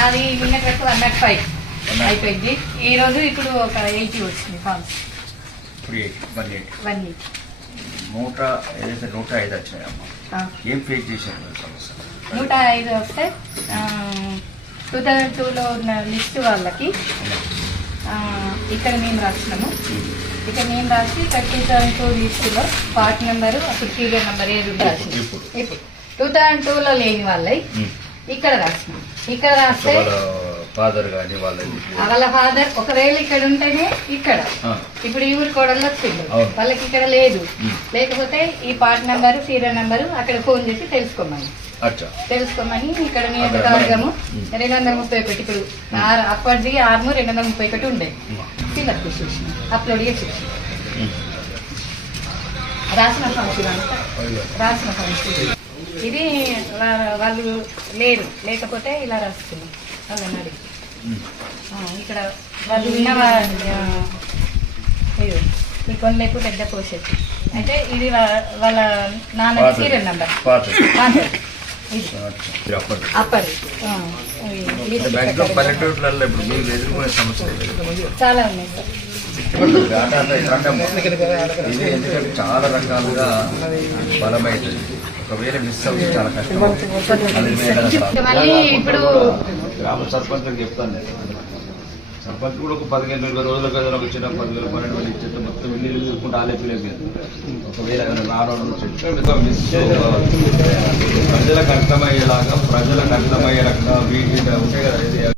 నాది నిన్నటి వరకు 105 అయిపోయింది. ఈ రోజు ఇప్పుడు ఒక 80 వచ్చింది ఫామ్స్. ఇప్పుడు 180 ఏదైతే 105 వచ్చినాయమ్మా, ఏం ఫేస్ చేశారు సమస్య? 105 వస్తే 2002లో ఉన్న లిస్ట్ వాళ్ళకి ఇక్కడ మేము రాసినాము. ఇక్కడ మేము రాసి 2002 లిస్టులో పార్ట్ నెంబరు అప్పుడు సీరియల్ నెంబర్ ఏది రాసింది. ఇప్పుడు 2002లో లేని వాళ్ళవి ఇక్కడ రాసినాం. ఇక్కడ రాస్తే ఫాదర్ కానీ వాళ్ళ ఫాదర్ ఒకవేళ ఇక్కడ ఉంటేనే ఇక్కడ ఇప్పుడు ఈ ఊరి కోడల్లో వచ్చింది, వాళ్ళకి ఇక్కడ లేదు. లేకపోతే ఈ పార్ట్ నెంబరు సీరియల్ నెంబరు అక్కడ ఫోన్ చేసి తెలుసుకోమని ఇక్కడ నియోజకవర్గము 231. ఇప్పుడు అప్పటిది 231 ఉండే ఫిల్అప్ చేసేసి అప్లోడ్ చేసేసి రాసిన ఫంక్షన్ ఇది వాళ్ళు లేరు. లేకపోతే ఇలా రాస్తున్నాం వాళ్ళని అడిగి. ఇక్కడ వాళ్ళు విన్న ఈ కొనలేకు పెద్ద పోసేది అయితే ఇది వాళ్ళ నాన్న సీరియల్ నెంబర్ పల్లెటూర్లలో ఇప్పుడు మీరు ఎదుర్కొనే సమస్యలు చాలా ఉన్నాయి సార్. ఇది ఎందుకంటే చాలా రకాలుగా బలమైతుంది. ఒకవేళ మిస్ అవుతుంది చాలా కష్టం. మళ్ళీ ఇప్పుడు గ్రామ సర్పంచ్ చెప్తాను నేను. సర్పంచ్ కూడా ఒక 15-20 రోజులకు ఏదైనా ఒక చిన్న 10,000-12,000 ఇచ్చేస్తే మొత్తం ఇల్లు చూసుకుంటే ఆలేపలేదు. ఒకవేళ మిస్ ప్రజలకు అర్థమయ్యేలాగా వీటి ఉంటాయి కదా.